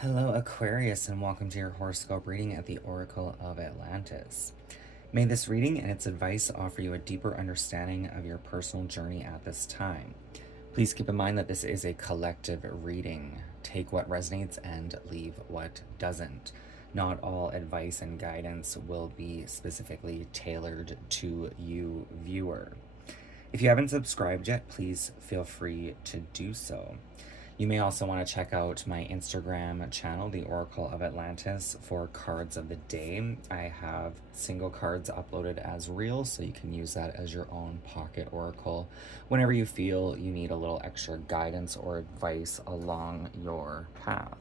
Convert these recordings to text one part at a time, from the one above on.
Hello, Aquarius, and welcome to your horoscope reading at the Oracle of Atlantis. May this reading and its advice offer you a deeper understanding of your personal journey at this time. Please keep in mind that this is a collective reading. Take what resonates and leave what doesn't. Not all advice and guidance will be specifically tailored to you, viewer. If you haven't subscribed yet, please feel free to do so. You may also want to check out my Instagram channel, the Oracle of Atlantis, for cards of the day. I have single cards uploaded as reels, so you can use that as your own pocket oracle whenever you feel you need a little extra guidance or advice along your path.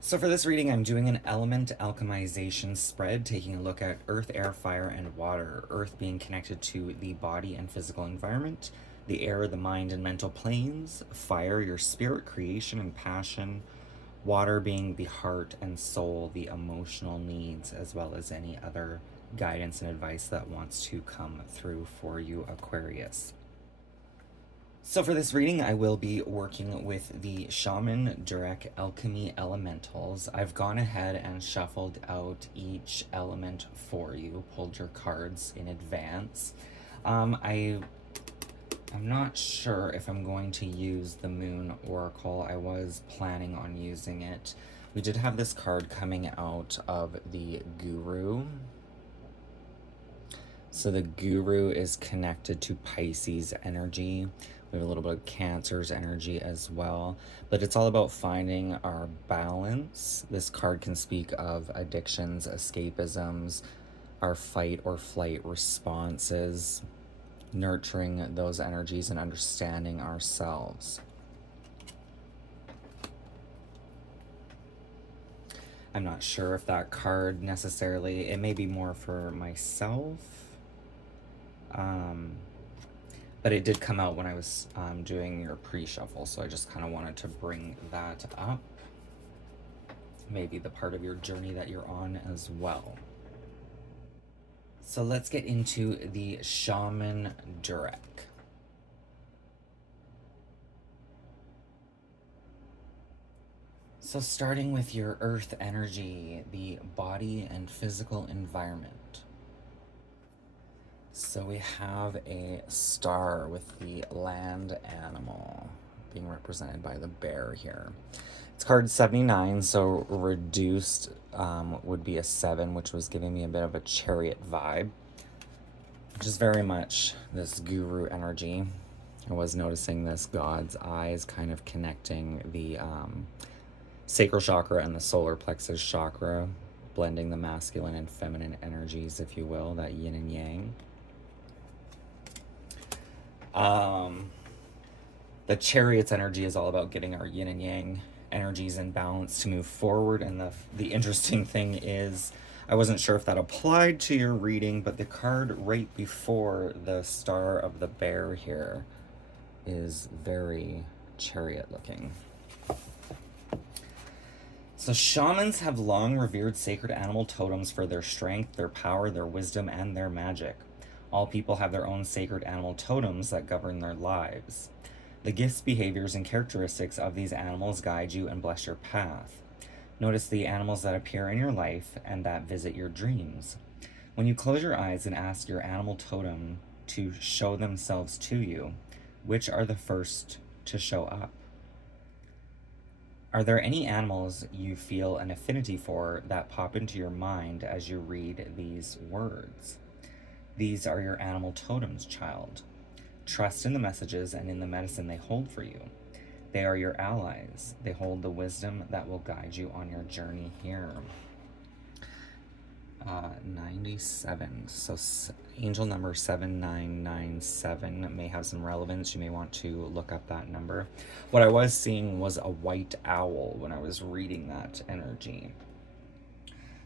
So for this reading, I'm doing an element alchemization spread, taking a look at earth, air, fire, and water. Earth being connected to the body and physical environment, the air, the mind and mental planes, fire, your spirit, creation, and passion, water being the heart and soul, the emotional needs, as well as any other guidance and advice that wants to come through for you, Aquarius. So for this reading, I will be working with the Shaman Durek Alchemy Elementals. I've gone ahead and shuffled out each element for you, pulled your cards in advance. I'm not sure if I'm going to use the Moon Oracle. I was planning on using it. We did have this card coming out of the Guru. So the Guru is connected to Pisces energy. We have a little bit of Cancer's energy as well. But it's all about finding our balance. This card can speak of addictions, escapisms, our fight or flight responses, nurturing those energies and understanding ourselves. I'm not sure if that card necessarily, it may be more for myself. But it did come out when I was doing your pre-shuffle, so I just kind of wanted to bring that up. Maybe the part of your journey that you're on as well. So let's get into the Shaman Durek. So starting with your earth energy, the body and physical environment. So we have a star with the land animal being represented by the bear here. It's card 79, so reduced would be a 7, which was giving me a bit of a chariot vibe, which is very much this guru energy. I was noticing this God's eyes kind of connecting the sacral chakra and the solar plexus chakra, blending the masculine and feminine energies, if you will, that yin and yang. The chariot's energy is all about getting our yin and yang energies in balance to move forward. And the interesting thing is, I wasn't sure if that applied to your reading, but the card right before the star of the bear here is very chariot looking. So shamans have long revered sacred animal totems for their strength, their power, their wisdom, and their magic. All people have their own sacred animal totems that govern their lives. The gifts, behaviors, and characteristics of these animals guide you and bless your path. Notice the animals that appear in your life and that visit your dreams. When you close your eyes and ask your animal totem to show themselves to you, which are the first to show up? Are there any animals you feel an affinity for that pop into your mind as you read these words? These are your animal totems, child. Trust in the messages and in the medicine they hold for you. They are your allies. They hold the wisdom that will guide you on your journey here. 97. So angel number 7997 may have some relevance. You may want to look up that number. What I was seeing was a white owl when I was reading that energy.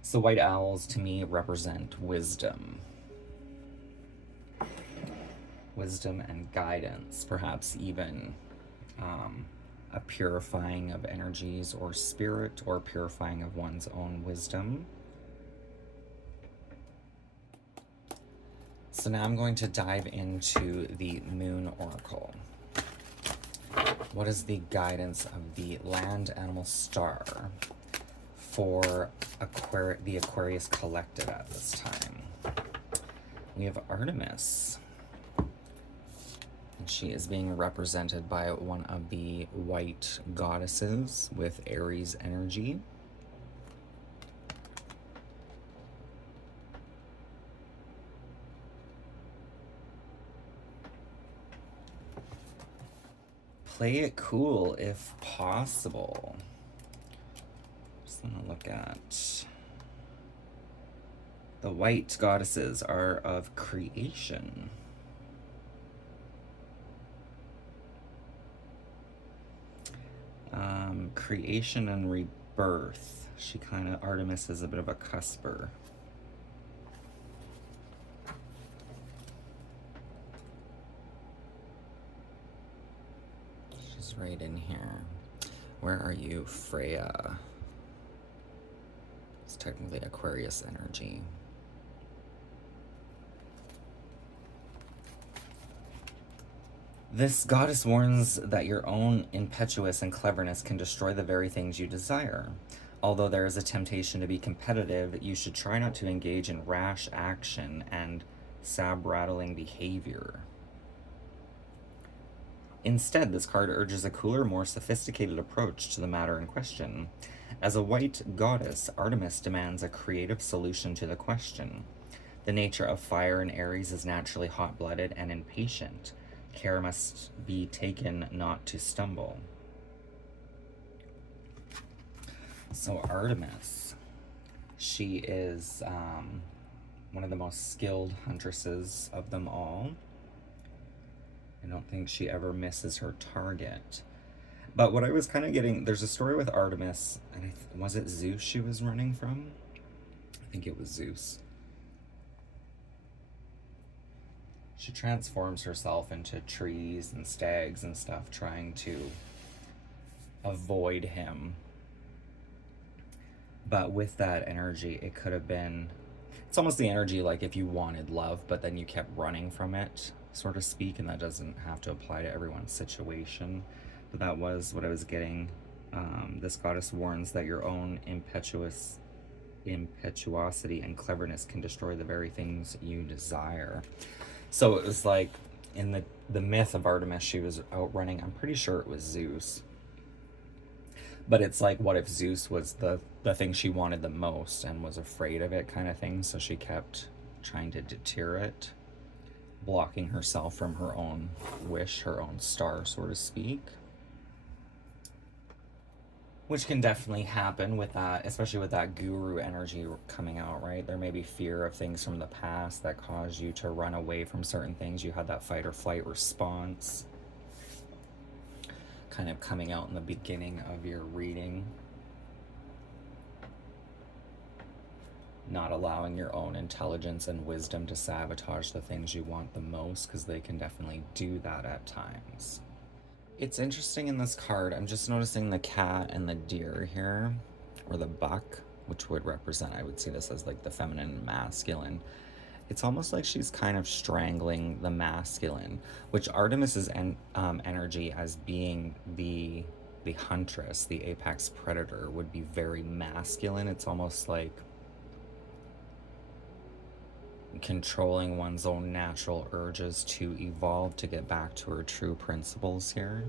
So white owls to me represent wisdom. Wisdom and guidance, perhaps even a purifying of energies or spirit, or purifying of one's own wisdom. So now I'm going to dive into the Moon Oracle. what is the guidance of the land animal star for the Aquarius collective at this time? We have Artemis. And she is being represented by one of the white goddesses with Aries energy. Play it cool if possible. Just want to look at the white goddesses are of creation. Creation and rebirth. Artemis is a bit of a cusper. She's right in here. Where are you, Freya? It's technically Aquarius energy. This goddess warns that your own impetuous and cleverness can destroy the very things you desire. Although there is a temptation to be competitive, you should try not to engage in rash action and sab-rattling behavior. Instead, this card urges a cooler, more sophisticated approach to the matter in question. As a white goddess, Artemis demands a creative solution to the question. The nature of fire in Aries is naturally hot-blooded and impatient. Care must be taken not to stumble. So Artemis, she is one of the most skilled huntresses of them all. I don't think she ever misses her target. But what I was kind of getting, there's a story with Artemis, and was it Zeus she was running from? I think it was Zeus. She transforms herself into trees and stags and stuff, trying to avoid him. But with that energy, it could have been, it's almost the energy like if you wanted love, but then you kept running from it, so to speak, and that doesn't have to apply to everyone's situation. But that was what I was getting. This goddess warns that your own impetuosity and cleverness can destroy the very things you desire. So it was like in the myth of Artemis, she was out running. I'm pretty sure it was Zeus. But it's like, what if Zeus was the thing she wanted the most and was afraid of it kind of thing? So she kept trying to deter it, blocking herself from her own wish, her own star, so to speak. Which can definitely happen with that, especially with that guru energy coming out, right? There may be fear of things from the past that caused you to run away from certain things. You had that fight or flight response kind of coming out in the beginning of your reading. Not allowing your own intelligence and wisdom to sabotage the things you want the most, because they can definitely do that at times. It's interesting in this card, I'm just noticing the cat and the deer here, or the buck, which would represent, I would see this as like the feminine and masculine. It's almost like she's kind of strangling the masculine, which Artemis's energy as being the huntress, the apex predator, would be very masculine. It's almost like controlling one's own natural urges to evolve to get back to her true principles here.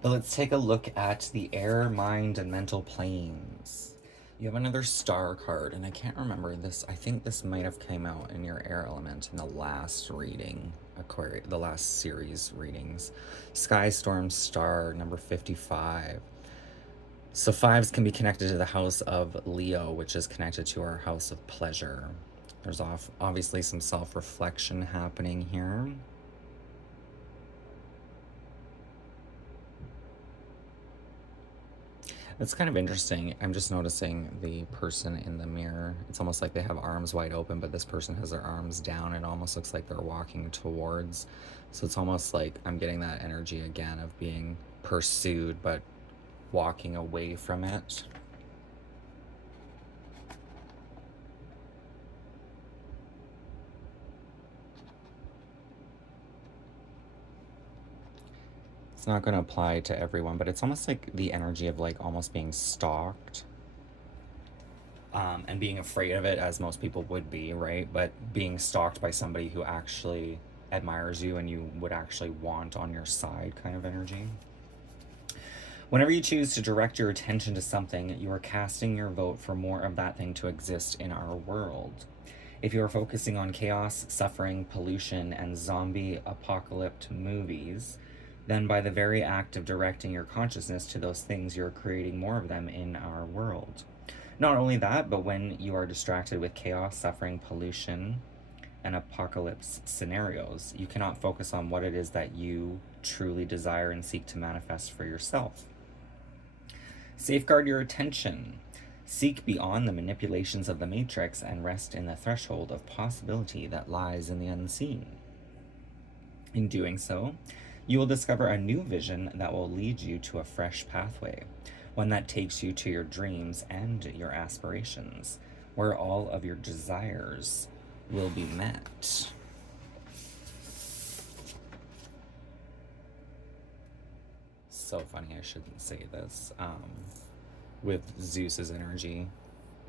But let's take a look at the air, mind, and mental planes. You have another star card, and I can't remember this. I think this might have came out in your air element in the last reading, Aquarius, the last series readings. Sky Storm Star, number 55. So fives can be connected to the house of Leo, which is connected to our house of pleasure. There's obviously some self-reflection happening here. It's kind of interesting. I'm just noticing the person in the mirror. It's almost like they have arms wide open, but this person has their arms down. It almost looks like they're walking towards. So it's almost like I'm getting that energy again of being pursued, but walking away from it. It's not going to apply to everyone, but it's almost like the energy of like almost being stalked, and being afraid of it, as most people would be, right? But being stalked by somebody who actually admires you and you would actually want on your side, kind of energy. Whenever you choose to direct your attention to something, you are casting your vote for more of that thing to exist in our world. If you are focusing on chaos, suffering, pollution, and zombie apocalypse movies, then by the very act of directing your consciousness to those things, you're creating more of them in our world. Not only that, but when you are distracted with chaos, suffering, pollution, and apocalypse scenarios, you cannot focus on what it is that you truly desire and seek to manifest for yourself. Safeguard your attention. Seek beyond the manipulations of the matrix and rest in the threshold of possibility that lies in the unseen. In doing so, you will discover a new vision that will lead you to a fresh pathway, one that takes you to your dreams and your aspirations, where all of your desires will be met. So funny, I shouldn't say this. With Zeus's energy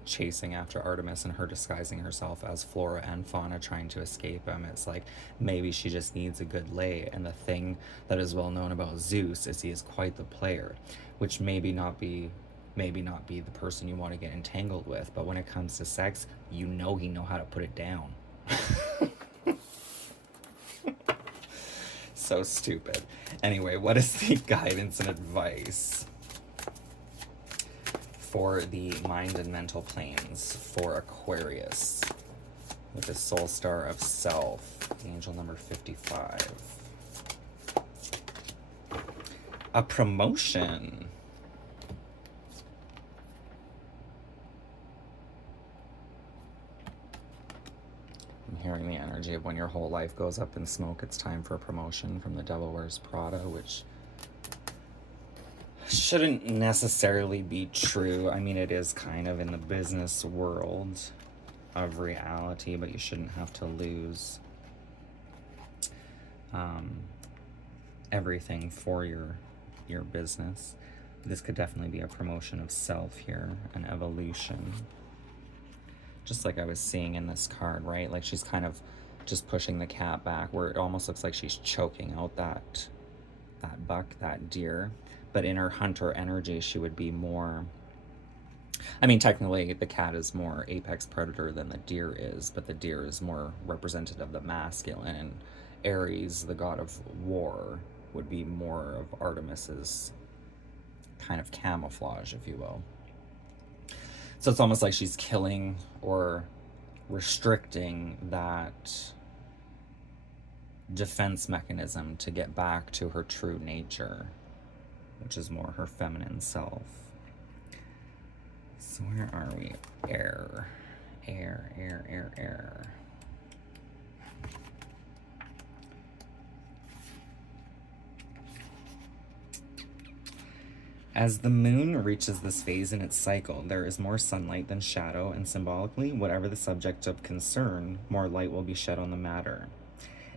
chasing after Artemis and her disguising herself as flora and fauna trying to escape him, it's like maybe she just needs a good lay. And the thing that is well known about Zeus is he is quite the player, which maybe not be the person you want to get entangled with, but when it comes to sex, he know how to put it down. So stupid. Anyway, what is the guidance and advice for the mind and mental planes for Aquarius with the soul star of self, angel number 55? A promotion. I'm hearing the energy of when your whole life goes up in smoke, it's time for a promotion, from the Devil Wears Prada, which shouldn't necessarily be true. I mean, it is kind of in the business world of reality, but you shouldn't have to lose everything for your business. This could definitely be a promotion of self here, an evolution. Just like I was seeing in this card, right? Like she's kind of just pushing the cat back, where it almost looks like she's choking out that buck, that deer. But in her hunter energy, she would be more... I mean, technically, the cat is more apex predator than the deer is, but the deer is more representative of the masculine. And Ares, the god of war, would be more of Artemis's kind of camouflage, if you will. So it's almost like she's killing or restricting that defense mechanism to get back to her true nature, which is more her feminine self. So where are we? Air. As the moon reaches this phase in its cycle, there is more sunlight than shadow, and symbolically, whatever the subject of concern, more light will be shed on the matter.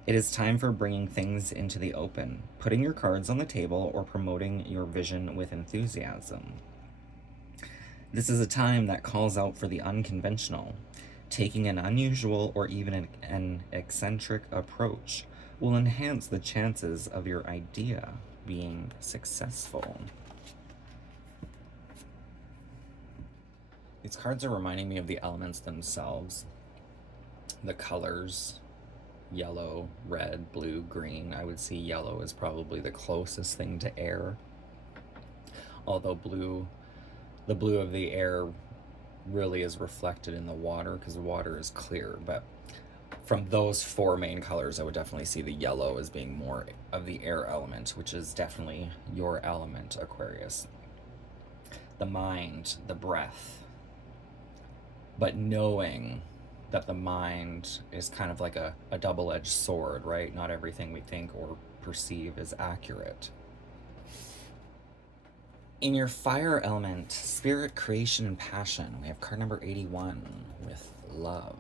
It is time for bringing things into the open, putting your cards on the table, or promoting your vision with enthusiasm. This is a time that calls out for the unconventional. Taking an unusual or even an eccentric approach will enhance the chances of your idea being successful. These cards are reminding me of the elements themselves. The colors, yellow, red, blue, green. I would see yellow as probably the closest thing to air. Although the blue of the air really is reflected in the water because the water is clear. But from those four main colors, I would definitely see the yellow as being more of the air element, which is definitely your element, Aquarius. The mind, the breath. But knowing that the mind is kind of like a double-edged sword, right? Not everything we think or perceive is accurate. In your fire element, spirit, creation, and passion, we have card number 81 with love.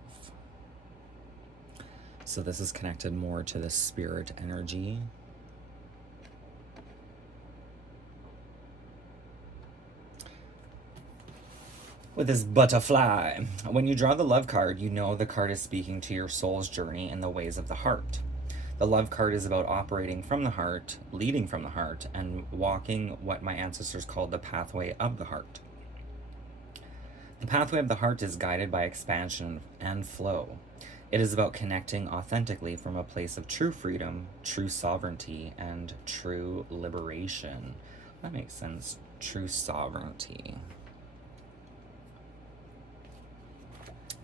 So this is connected more to the spirit energy. with this butterfly. When you draw the love card, you know the card is speaking to your soul's journey in the ways of the heart. The love card is about operating from the heart, leading from the heart, and walking what my ancestors called the pathway of the heart. The pathway of the heart is guided by expansion and flow. It is about connecting authentically from a place of true freedom, true sovereignty, and true liberation. That makes sense. True sovereignty.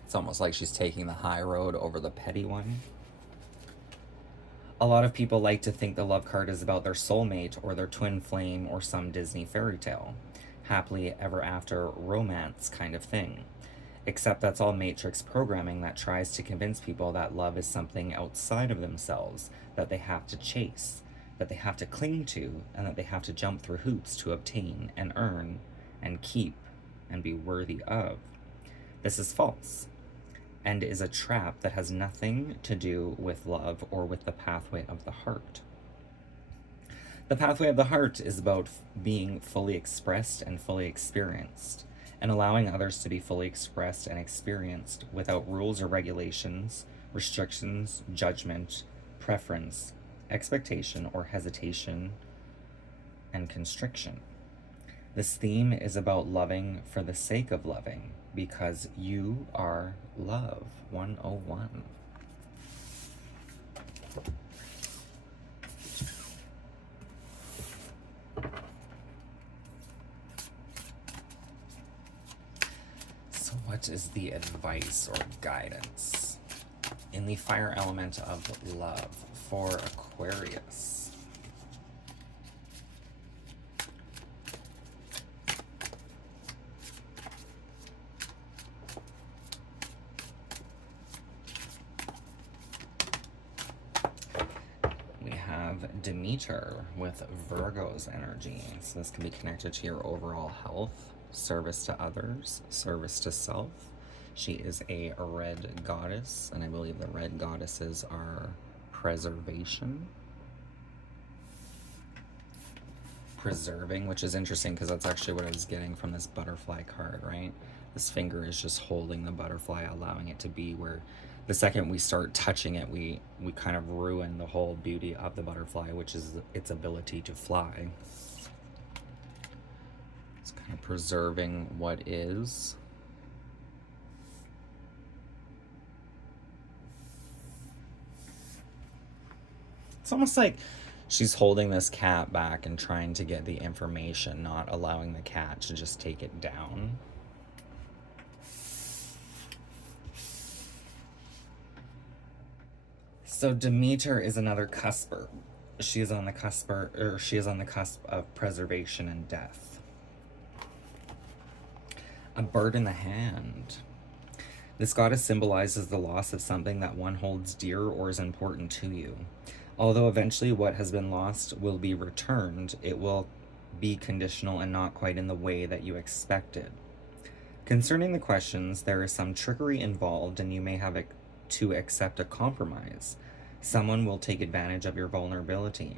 It's almost like she's taking the high road over the petty one. A lot of people like to think the love card is about their soulmate or their twin flame or some Disney fairy tale. Happily ever after romance kind of thing. Except that's all matrix programming that tries to convince people that love is something outside of themselves, that they have to chase, that they have to cling to, and that they have to jump through hoops to obtain and earn and keep and be worthy of. This is false and is a trap that has nothing to do with love or with the pathway of the heart. The pathway of the heart is about being fully expressed and fully experienced, and allowing others to be fully expressed and experienced without rules or regulations, restrictions, judgment, preference, expectation, or hesitation and constriction. This theme is about loving for the sake of loving, because you are love. 101. So what is the advice or guidance in the fire element of love for Aquarius? Demeter with Virgo's energy. So this can be connected to your overall health, service to others, service to self. She is a red goddess, and I believe the red goddesses are preservation. Preserving, which is interesting because that's actually what I was getting from this butterfly card, right? This finger is just holding the butterfly, allowing it to be, where the second we start touching it, we kind of ruin the whole beauty of the butterfly, which is its ability to fly. It's kind of preserving what is. It's almost like she's holding this cat back and trying to get the information, not allowing the cat to just take it down. So Demeter is another cusper. She is on the cusp of preservation and death. A bird in the hand. This goddess symbolizes the loss of something that one holds dear or is important to you. Although eventually what has been lost will be returned, it will be conditional and not quite in the way that you expected. Concerning the questions, there is some trickery involved, and you may have to accept a compromise. Someone will take advantage of your vulnerability.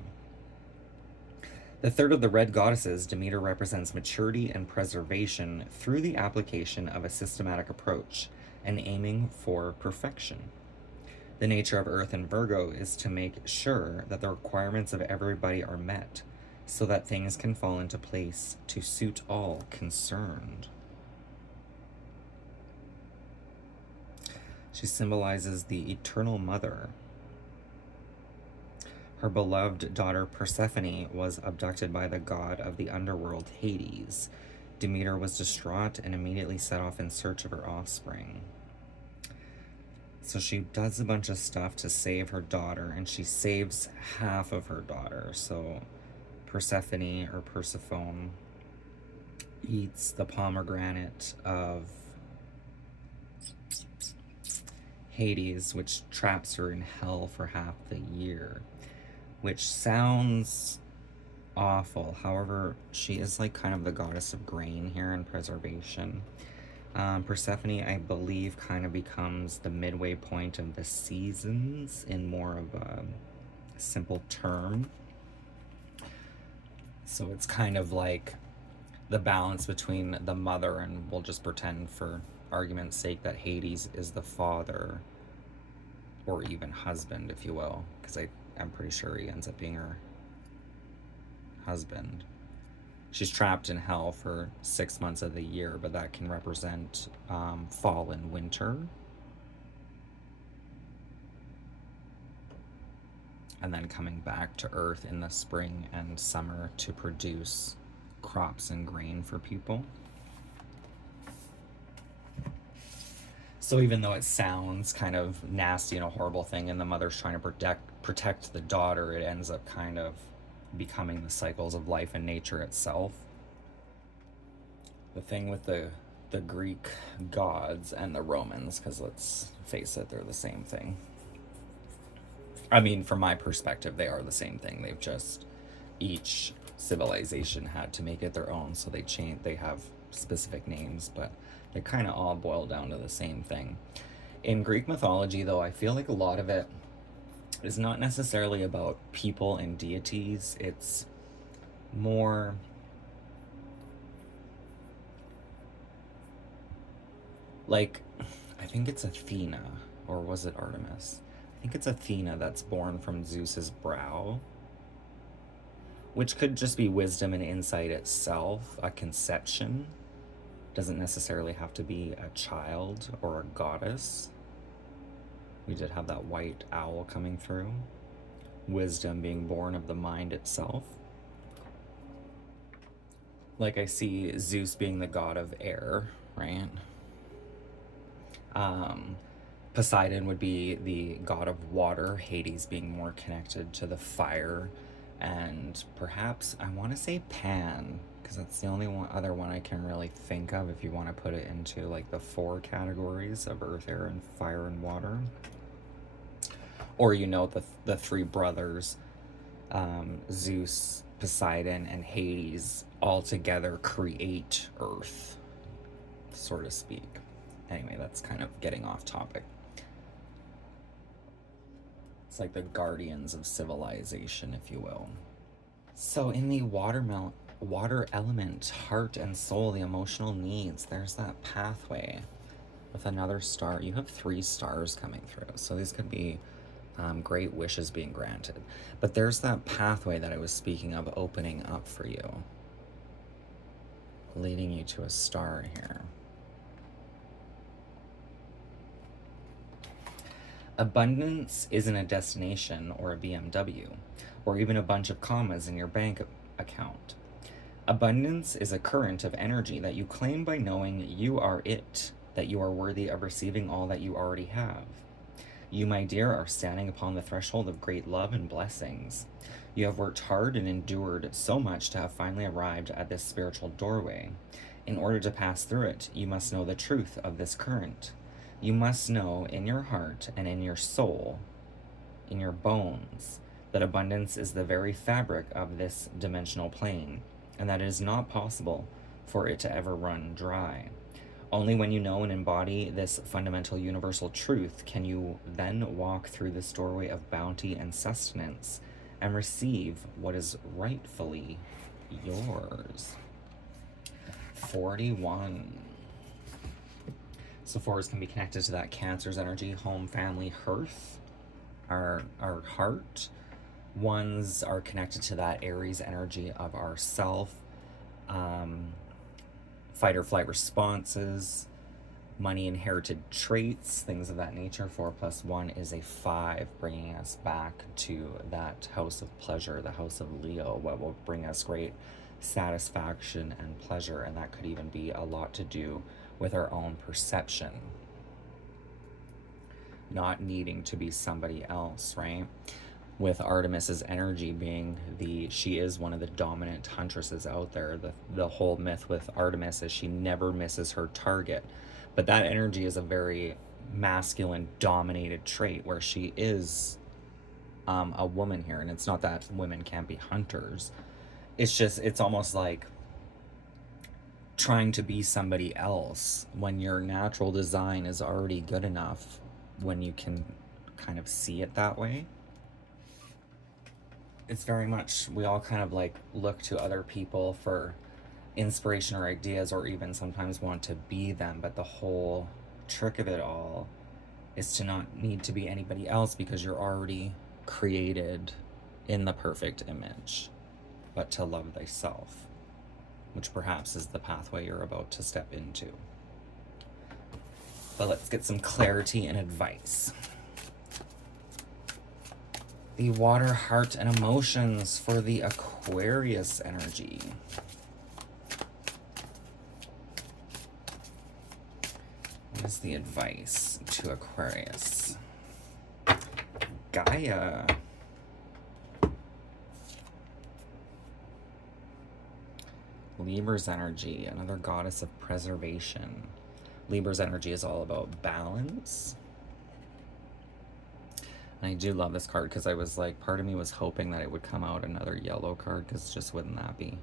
The third of the red goddesses, Demeter, represents maturity and preservation through the application of a systematic approach and aiming for perfection. The nature of Earth and Virgo is to make sure that the requirements of everybody are met, so that things can fall into place to suit all concerned. She symbolizes the eternal mother. Her beloved daughter Persephone was abducted by the god of the underworld, Hades. Demeter was distraught and immediately set off in search of her offspring. So she does a bunch of stuff to save her daughter, and she saves half of her daughter. So Persephone, or Persephone, eats the pomegranate of Hades, which traps her in hell for half the year. Which sounds awful. However, she is like kind of the goddess of grain here in preservation. Persephone, I believe, kind of becomes the midway point of the seasons in more of a simple term. So it's kind of like the balance between the mother, and we'll just pretend for argument's sake that Hades is the father, or even husband, if you will, because I'm pretty sure he ends up being her husband. She's trapped in hell for 6 months of the year, but that can represent fall and winter. And then coming back to Earth in the spring and summer to produce crops and grain for people. So even though it sounds kind of nasty and a horrible thing, and the mother's trying to protect the daughter, it ends up kind of becoming the cycles of life and nature itself. The thing with the Greek gods and the Romans, because let's face it, they're the same thing. I mean, from my perspective, they are the same thing. They've just, each civilization had to make it their own, so they have specific names, but they kind of all boil down to the same thing. In Greek mythology, though, I feel like a lot of it is not necessarily about people and deities. It's more like, I think it's Athena, or was it Artemis? I think it's Athena that's born from Zeus's brow, which could just be wisdom and insight itself, a conception. Doesn't necessarily have to be a child or a goddess. We did have that white owl coming through. Wisdom being born of the mind itself. Like I see Zeus being the god of air, right? Poseidon would be the god of water, Hades being more connected to the fire, and perhaps I want to say Pan, because that's the only other one I can really think of if you want to put it into like the 4 categories of earth, air, and fire and water. Or the 3 brothers, Zeus, Poseidon, and Hades all together create earth, so to speak. Anyway, that's kind of getting off topic. It's like the guardians of civilization, if you will. So in the water element, heart and soul, the emotional needs, there's that pathway with another star. You have 3 stars coming through, so these could be great wishes being granted. But there's that pathway that I was speaking of opening up for you, leading you to a star here. Abundance isn't a destination or a BMW, or even a bunch of commas in your bank account. Abundance is a current of energy that you claim by knowing you are it, that you are worthy of receiving all that you already have. You, my dear, are standing upon the threshold of great love and blessings. You have worked hard and endured so much to have finally arrived at this spiritual doorway. In order to pass through it, you must know the truth of this current. You must know in your heart and in your soul, in your bones, that abundance is the very fabric of this dimensional plane, and that it is not possible for it to ever run dry. Only when you know and embody this fundamental universal truth can you then walk through this doorway of bounty and sustenance and receive what is rightfully yours. 41. So 4s can be connected to that Cancer's energy, home, family, hearth, our heart. 1s are connected to that Aries energy of our self, fight or flight responses, money, inherited traits, things of that nature. 4 + 1 is a 5, bringing us back to that house of pleasure, the house of Leo, what will bring us great satisfaction and pleasure, and that could even be a lot to do with our own perception, not needing to be somebody else, right? With Artemis's energy being she is one of the dominant huntresses out there. The whole myth with Artemis is she never misses her target, but that energy is a very masculine dominated trait where she is a woman here. And it's not that women can't be hunters, it's almost like trying to be somebody else when your natural design is already good enough, when you can kind of see it that way. It's very much, we all kind of like look to other people for inspiration or ideas, or even sometimes want to be them. But the whole trick of it all is to not need to be anybody else, because you're already created in the perfect image, but to love thyself, which perhaps is the pathway you're about to step into. But let's get some clarity and advice. The water, heart, and emotions for the Aquarius energy. What is the advice to Aquarius? Gaia. Libra's energy, another goddess of preservation. Libra's energy is all about balance. And I do love this card because I was like, part of me was hoping that it would come out another yellow card, because just wouldn't that be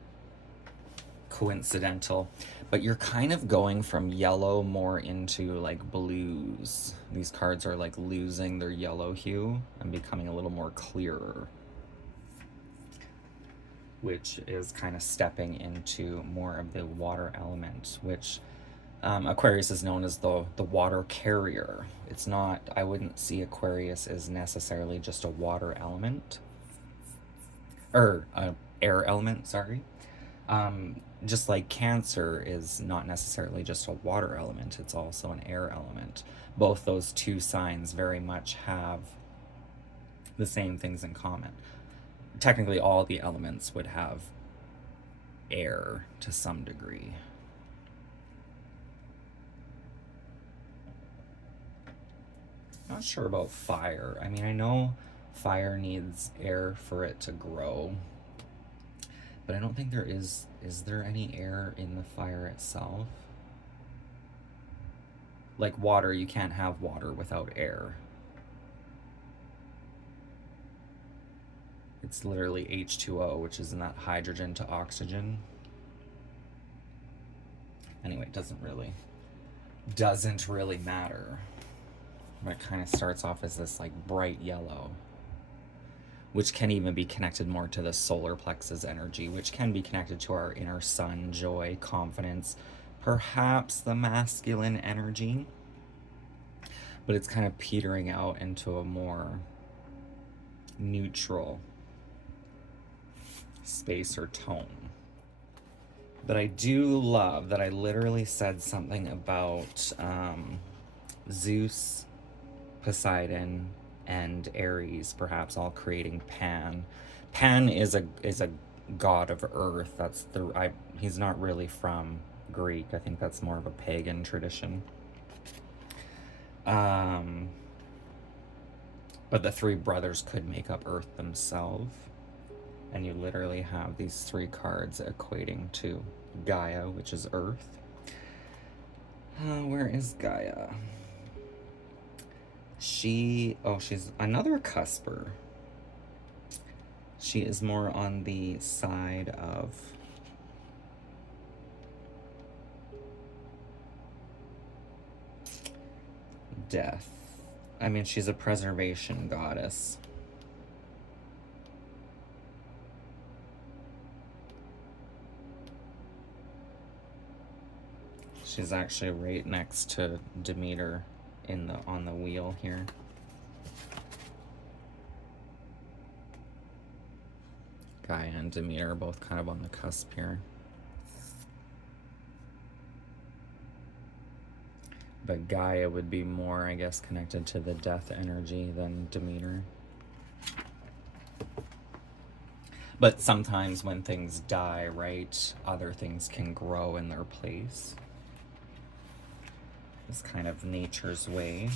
coincidental? But you're kind of going from yellow more into like blues. These cards are like losing their yellow hue and becoming a little more clearer, which is kind of stepping into more of the water element, which Aquarius is known as the water carrier. It's not, I wouldn't see Aquarius as necessarily just a water element, or air element, sorry. Just like Cancer is not necessarily just a water element, it's also an air element. Both those two signs very much have the same things in common. Technically, all the elements would have air to some degree. Not sure about fire. I mean, I know fire needs air for it to grow, but I don't think there is there any air in the fire itself? Like water, you can't have water without air. It's literally H2O, which is not hydrogen to oxygen. Anyway, it doesn't really matter. But it kind of starts off as this like bright yellow, which can even be connected more to the solar plexus energy, which can be connected to our inner sun, joy, confidence, perhaps the masculine energy. But it's kind of petering out into a more neutral space or tone. But I do love that I literally said something about Zeus, Poseidon, and Ares perhaps all creating Pan. Pan is a god of earth. That's he's not really from Greek. I think that's more of a pagan tradition. But the three brothers could make up Earth themselves. And you literally have these three cards equating to Gaia, which is Earth. Where is Gaia? She's another cusper. She is more on the side of death. I mean, she's a preservation goddess. She's actually right next to Demeter on the wheel here. Gaia and Demeter are both kind of on the cusp here. But Gaia would be more, I guess, connected to the death energy than Demeter. But sometimes when things die, right, other things can grow in their place. It's kind of nature's way.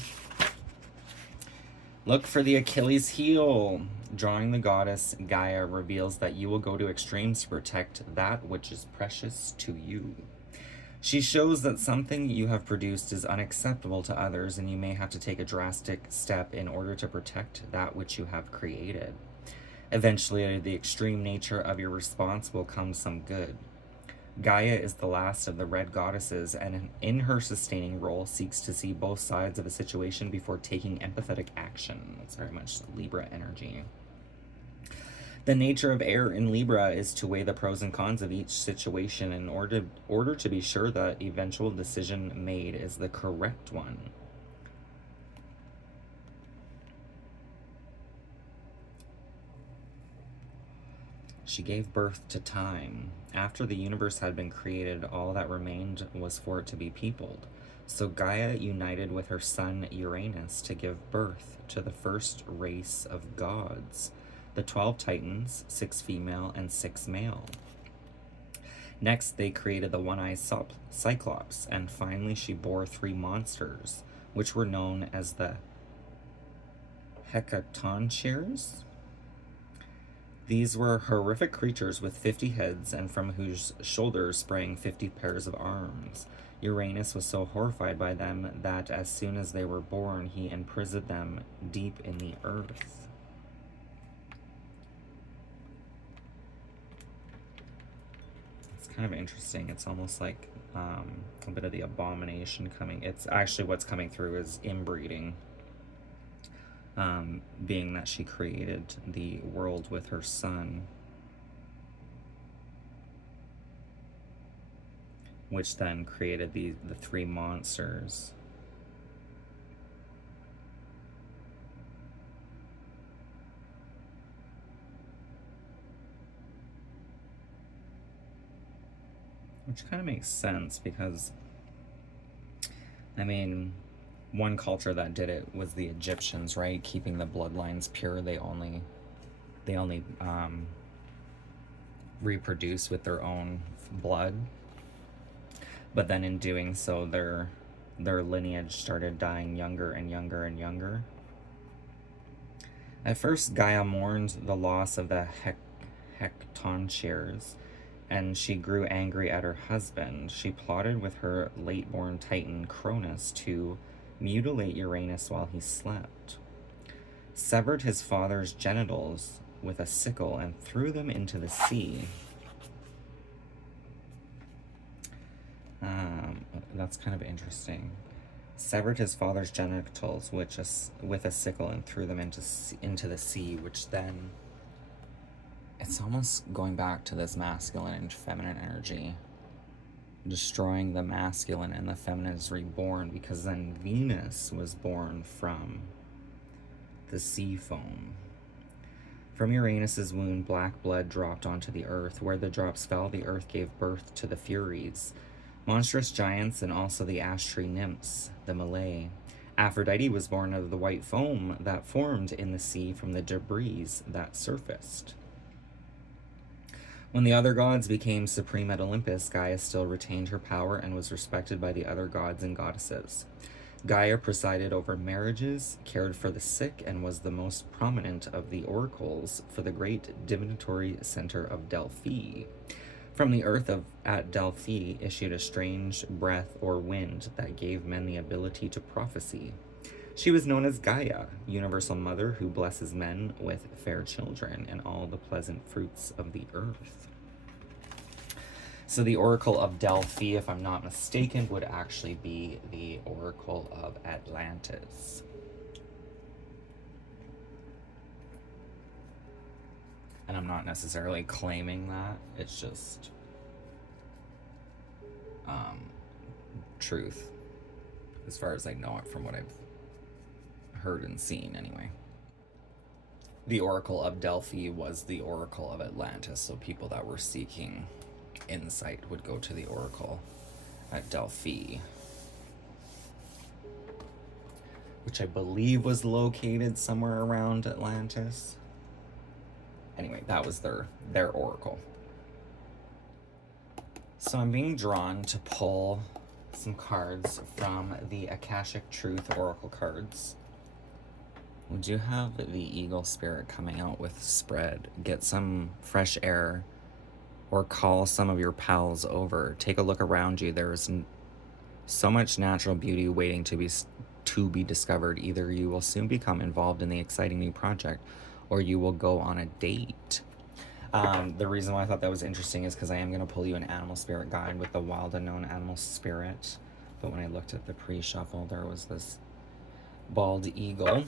Look for the Achilles heel. Drawing the goddess, Gaia reveals that you will go to extremes to protect that which is precious to you. She shows that something you have produced is unacceptable to others, and you may have to take a drastic step in order to protect that which you have created. Eventually, the extreme nature of your response will come some good. Gaia is the last of the red goddesses, and in her sustaining role seeks to see both sides of a situation before taking empathetic action. That's very much Libra energy. The nature of air in Libra is to weigh the pros and cons of each situation in order to be sure that eventual decision made is the correct one. She gave birth to time. After the universe had been created, all that remained was for it to be peopled. So Gaia united with her son Uranus to give birth to the first race of gods, the 12 titans, 6 female and 6 male. Next, they created the one-eyed Cyclops, and finally she bore 3 monsters, which were known as the Hecatoncheires. These were horrific creatures with 50 heads and from whose shoulders sprang 50 pairs of arms. Uranus was so horrified by them that as soon as they were born, he imprisoned them deep in the earth. It's kind of interesting. It's almost like a bit of the abomination coming. It's actually what's coming through is inbreeding. Being that she created the world with her son, which then created the 3 monsters. Which kind of makes sense because, I mean, one culture that did it was the Egyptians, right? Keeping the bloodlines pure. They only reproduce with their own blood. But then in doing so, their lineage started dying younger and younger and younger. At first, Gaia mourned the loss of the Hecatoncheires, and she grew angry at her husband. She plotted with her late-born titan Cronus to mutilate Uranus while he slept, severed his father's genitals with a sickle and threw them into the sea. That's kind of interesting. Severed his father's genitals with a sickle and threw them into the sea, which then, it's almost going back to this masculine and feminine energy. Destroying the masculine and the feminine is reborn, because then Venus was born from the sea foam. From Uranus's wound, black blood dropped onto the earth. Where the drops fell, the earth gave birth to the Furies, monstrous giants, and also the ash tree nymphs, the Malay. Aphrodite was born out of the white foam that formed in the sea from the debris that surfaced. When the other gods became supreme at Olympus, Gaia still retained her power and was respected by the other gods and goddesses. Gaia presided over marriages, cared for the sick, and was the most prominent of the oracles for the great divinatory center of Delphi. From the earth at Delphi issued a strange breath or wind that gave men the ability to prophesy. She was known as Gaia, universal mother who blesses men with fair children and all the pleasant fruits of the earth. So the Oracle of Delphi, if I'm not mistaken, would actually be the Oracle of Atlantis. And I'm not necessarily claiming that. It's just truth, as far as I know it from what I've heard and seen anyway. The Oracle of Delphi was the Oracle of Atlantis, so people that were seeking insight would go to the Oracle at Delphi, which I believe was located somewhere around Atlantis. Anyway, that was their oracle. So I'm being drawn to pull some cards from the Akashic Truth Oracle cards. We do have the Eagle Spirit coming out with spread. Get some fresh air or call some of your pals over. Take a look around you. There is so much natural beauty waiting to be discovered. Either you will soon become involved in the exciting new project, or you will go on a date. The reason why I thought that was interesting is because I am going to pull you an animal spirit guide with the wild unknown animal spirit. But when I looked at the pre-shuffle, there was this bald eagle.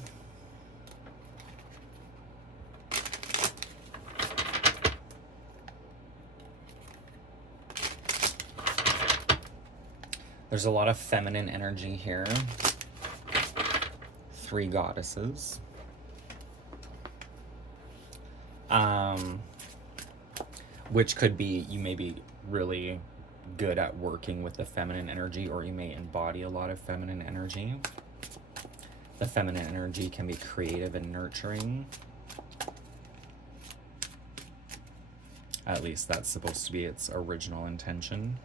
There's a lot of feminine energy here. 3 goddesses. Which could be, you may be really good at working with the feminine energy, or you may embody a lot of feminine energy. The feminine energy can be creative and nurturing. At least that's supposed to be its original intention.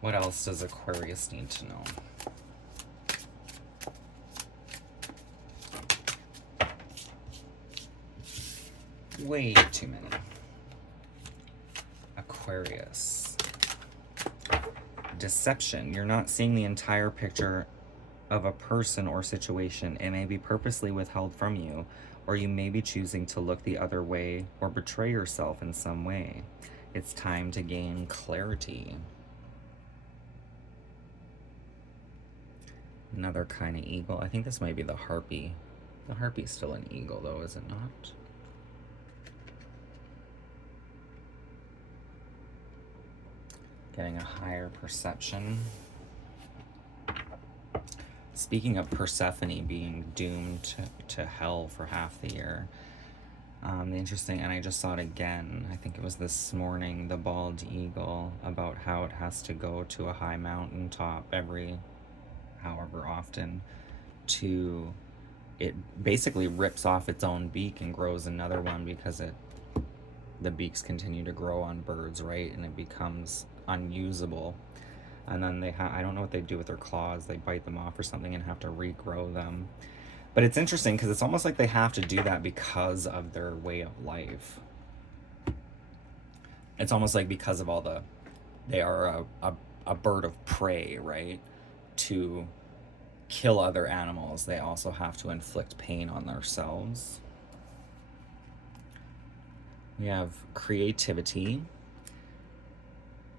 What else does Aquarius need to know? Way too many. Aquarius. Deception. You're not seeing the entire picture of a person or situation. It may be purposely withheld from you, or you may be choosing to look the other way or betray yourself in some way. It's time to gain clarity. Another kind of eagle. I think this might be the harpy. The harpy's still an eagle, though, is it not? Getting a higher perception. Speaking of Persephone being doomed to hell for half the year, the interesting, and I just saw it again, I think it was this morning, the bald eagle, about how it has to go to a high mountaintop every however often to, it basically rips off its own beak and grows another one because the beaks continue to grow on birds, right? And it becomes unusable. And then I don't know what they do with their claws. They bite them off or something and have to regrow them. But it's interesting because it's almost like they have to do that because of their way of life. It's almost like because of they are a bird of prey, right? To kill other animals, they also have to inflict pain on themselves. We have creativity.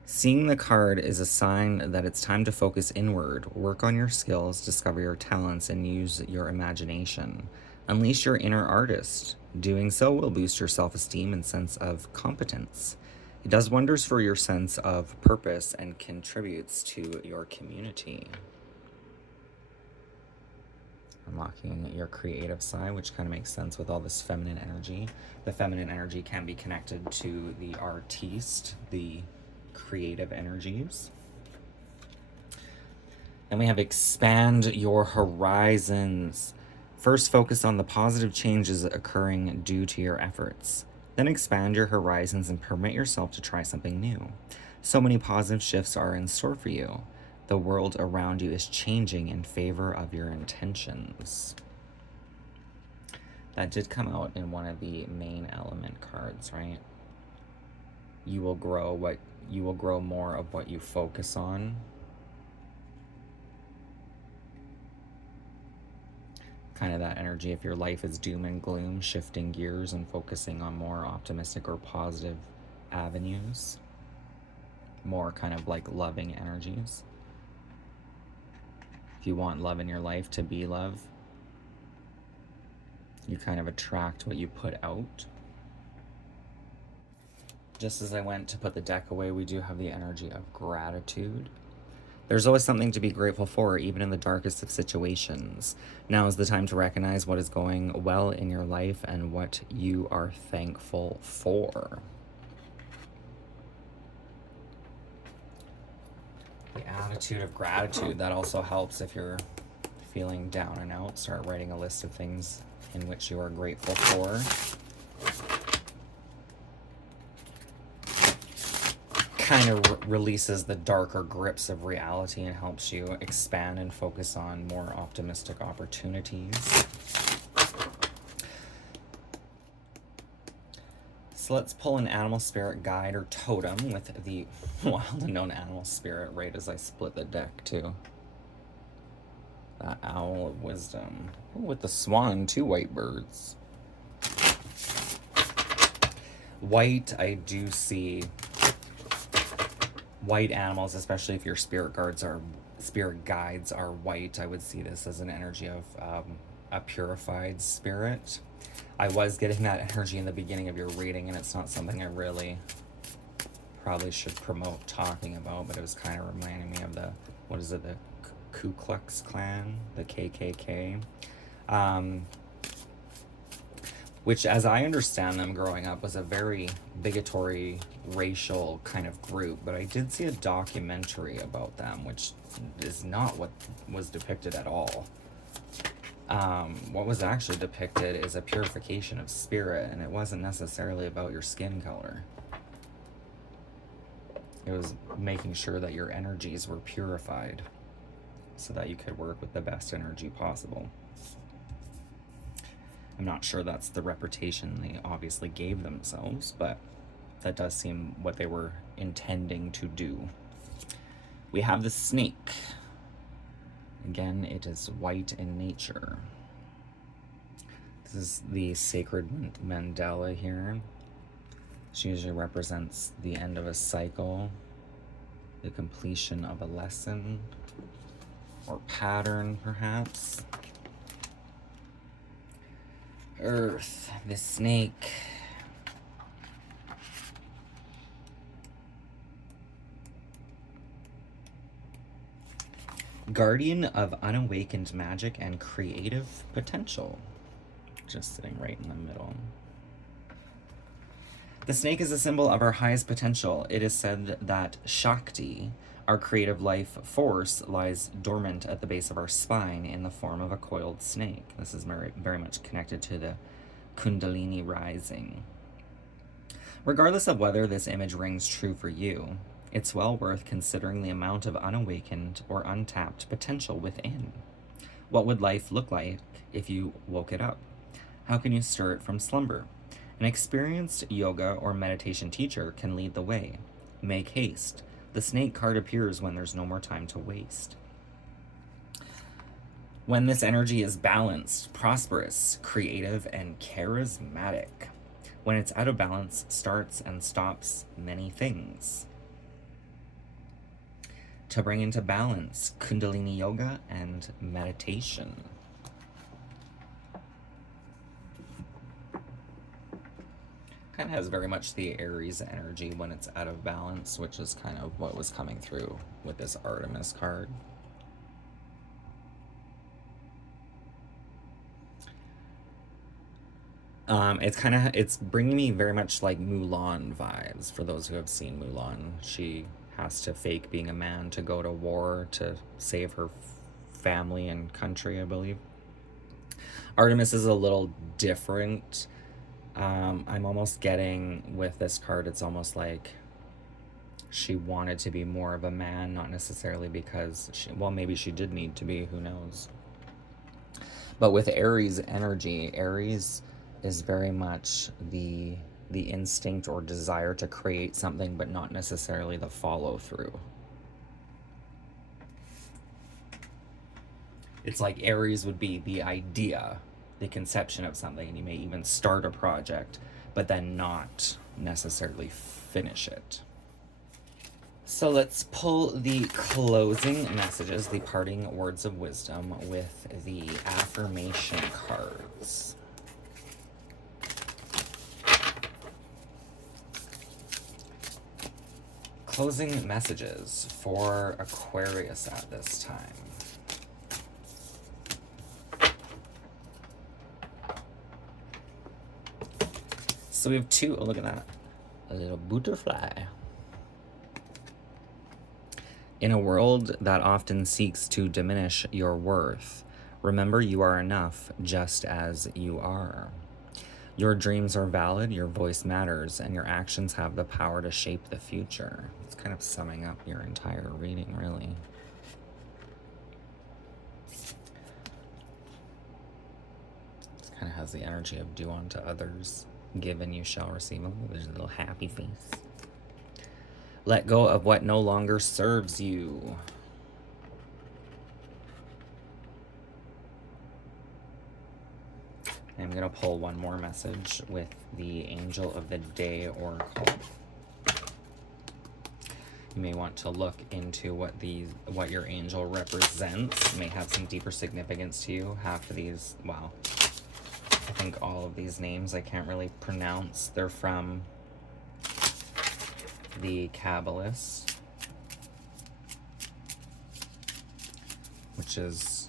Seeing the card is a sign that it's time to focus inward, work on your skills, discover your talents, and use your imagination. Unleash your inner artist. Doing so will boost your self-esteem and sense of competence. It does wonders for your sense of purpose and contributes to your community. Unlocking your creative side, which kind of makes sense with all this feminine energy. The feminine energy can be connected to the artiste, the creative energies. And we have expand your horizons. First, focus on the positive changes occurring due to your efforts. Then expand your horizons and permit yourself to try something new. So many positive shifts are in store for you. The world around you is changing in favor of your intentions. That did come out in one of the main element cards, right? You will grow more of what you focus on. Kind of that energy, if your life is doom and gloom, shifting gears and focusing on more optimistic or positive avenues. More kind of like loving energies. If you want love in your life to be love, you kind of attract what you put out. Just as I went to put the deck away, we do have the energy of gratitude. There's always something to be grateful for, even in the darkest of situations. Now is the time to recognize what is going well in your life and what you are thankful for. The attitude of gratitude, that also helps if you're feeling down and out. Start writing a list of things in which you are grateful for. Kind of releases the darker grips of reality and helps you expand and focus on more optimistic opportunities. So let's pull an animal spirit guide or totem with the wild unknown animal spirit right as I split the deck too. That owl of wisdom. Ooh, with the swan, 2 white birds. White, I do see white animals, especially if your spirit guides are white. I would see this as an energy of a purified spirit. I was getting that energy in the beginning of your reading, and it's not something I really probably should promote talking about, but it was kind of reminding me of the, what is it, the Ku Klux Klan, the KKK, which, as I understand them growing up, was a very bigotry, racial kind of group. But I did see a documentary about them, which is not what was depicted at all. What was actually depicted is a purification of spirit, and it wasn't necessarily about your skin color. It was making sure that your energies were purified so that you could work with the best energy possible. I'm not sure that's the reputation they obviously gave themselves, but that does seem what they were intending to do. We have the snake. Again, it is white in nature. This is the sacred mandala here. She usually represents the end of a cycle, the completion of a lesson, or pattern, perhaps. Earth, the snake. Guardian of unawakened magic and creative potential. Just sitting right in the middle. The snake is a symbol of our highest potential. It is said that Shakti, our creative life force, lies dormant at the base of our spine in the form of a coiled snake. This is very, very much connected to the Kundalini rising. Regardless of whether this image rings true for you, it's well worth considering the amount of unawakened or untapped potential within. What would life look like if you woke it up? How can you stir it from slumber? An experienced yoga or meditation teacher can lead the way. Make haste. The snake card appears when there's no more time to waste. When this energy is balanced, prosperous, creative, and charismatic. When it's out of balance, starts and stops many things. To bring into balance, Kundalini yoga and meditation. Kind of has very much the Aries energy when it's out of balance, which is kind of what was coming through with this Artemis card. It's bringing me very much like Mulan vibes. For those who have seen Mulan, she has to fake being a man to go to war to save her family and country, I believe. Artemis is a little different. I'm almost getting with this card, it's almost like she wanted to be more of a man, not necessarily because maybe she did need to be, who knows. But with Aries energy, Aries is very much the instinct or desire to create something, but not necessarily the follow through. It's like Aries would be the idea, the conception of something, and you may even start a project, but then not necessarily finish it. So let's pull the closing messages, the parting words of wisdom with the affirmation cards. Closing messages for Aquarius at this time. So we have two, oh, look at that, a little butterfly. In a world that often seeks to diminish your worth, remember you are enough just as you are. Your dreams are valid, your voice matters, and your actions have the power to shape the future. It's kind of summing up your entire reading, really. This kind of has the energy of do unto others. Given you shall receive. Oh, there's a little happy face. Let go of what no longer serves you. I'm going to pull one more message with the Angel of the Day Oracle. You may want to look into what your angel represents. It may have some deeper significance to you. Half of these, wow. I think all of these names I can't really pronounce. They're from the Kabbalist, which is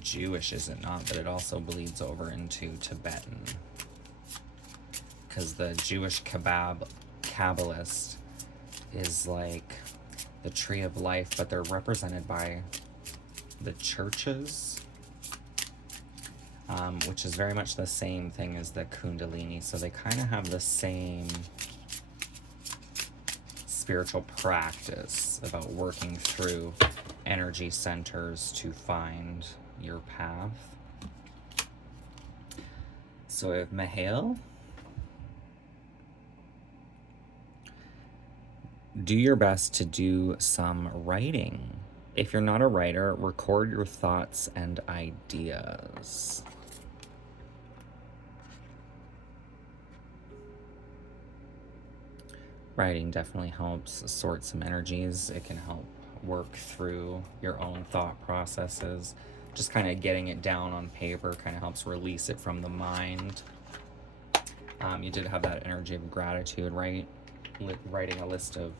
Jewish, is it not? But it also bleeds over into Tibetan, because the Jewish Kabbalist is like the tree of life, but they're represented by the churches, which is very much the same thing as the Kundalini. So they kind of have the same spiritual practice about working through energy centers to find your path. So we have Mihail. Do your best to do some writing. If you're not a writer, record your thoughts and ideas. Writing definitely helps sort some energies. It can help work through your own thought processes. Just kind of getting it down on paper kind of helps release it from the mind. You did have that energy of gratitude, right? Writing a list of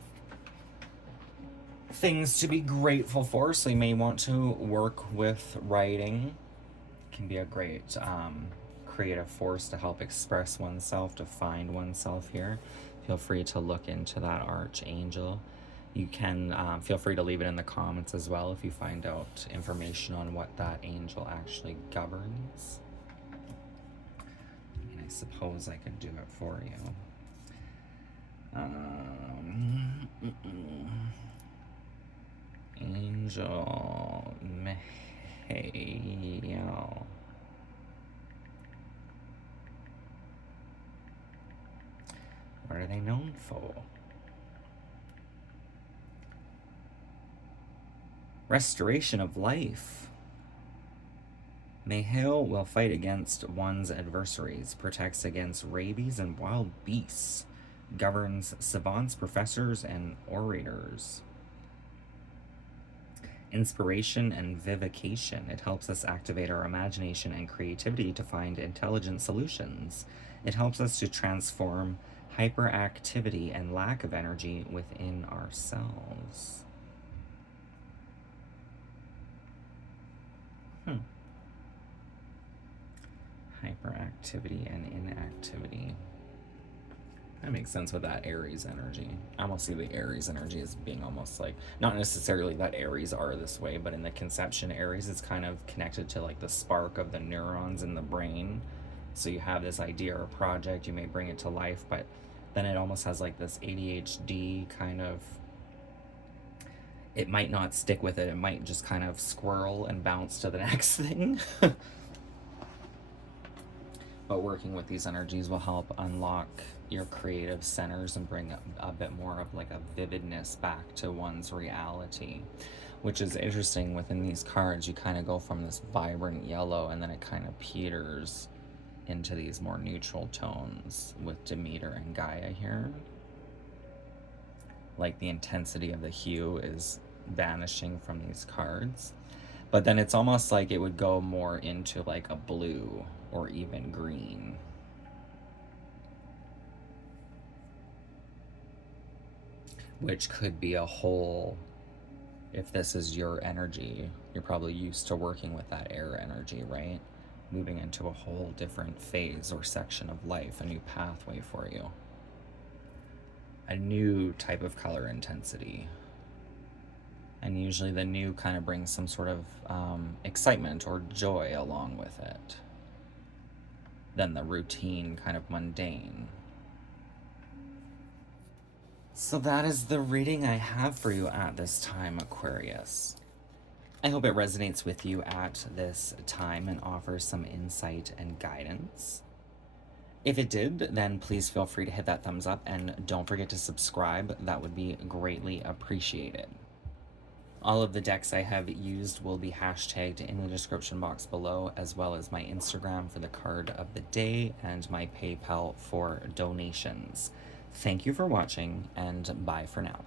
things to be grateful for, so you may want to work with writing. It can be a great creative force to help express oneself, to find oneself here. Feel free to look into that archangel. You can feel free to leave it in the comments as well if you find out information on what that angel actually governs. And I suppose I could do it for you. Angel Mihail. What are they known for? Restoration of life. Mihail will fight against one's adversaries, protects against rabies and wild beasts, governs savants, professors, and orators. Inspiration and vivification. It helps us activate our imagination and creativity to find intelligent solutions. It helps us to transform hyperactivity and lack of energy within ourselves. Hyperactivity and inactivity. That makes sense with that Aries energy. I almost see the Aries energy as being almost like, not necessarily that Aries are this way, but in the conception, Aries is kind of connected to like the spark of the neurons in the brain. So you have this idea or project, you may bring it to life, but then it almost has like this ADHD kind of, it might not stick with it. It might just kind of squirrel and bounce to the next thing. But working with these energies will help unlock your creative centers and bring a bit more of like a vividness back to one's reality, which is interesting. Within these cards, you kind of go from this vibrant yellow and then it kind of peters into these more neutral tones with Demeter and Gaia here. Like the intensity of the hue is vanishing from these cards, but then it's almost like it would go more into like a blue or even green. Which could be a whole, if this is your energy, you're probably used to working with that air energy, right? Moving into a whole different phase or section of life, a new pathway for you. A new type of color intensity. And usually the new kind of brings some sort of excitement or joy along with it than the routine kind of mundane. So that is the reading I have for you at this time, Aquarius. I hope it resonates with you at this time and offers some insight and guidance. If it did, then please feel free to hit that thumbs up and don't forget to subscribe. That would be greatly appreciated. All of the decks I have used will be hashtagged in the description box below, as well as my Instagram for the card of the day and my PayPal for donations. Thank you for watching, and bye for now.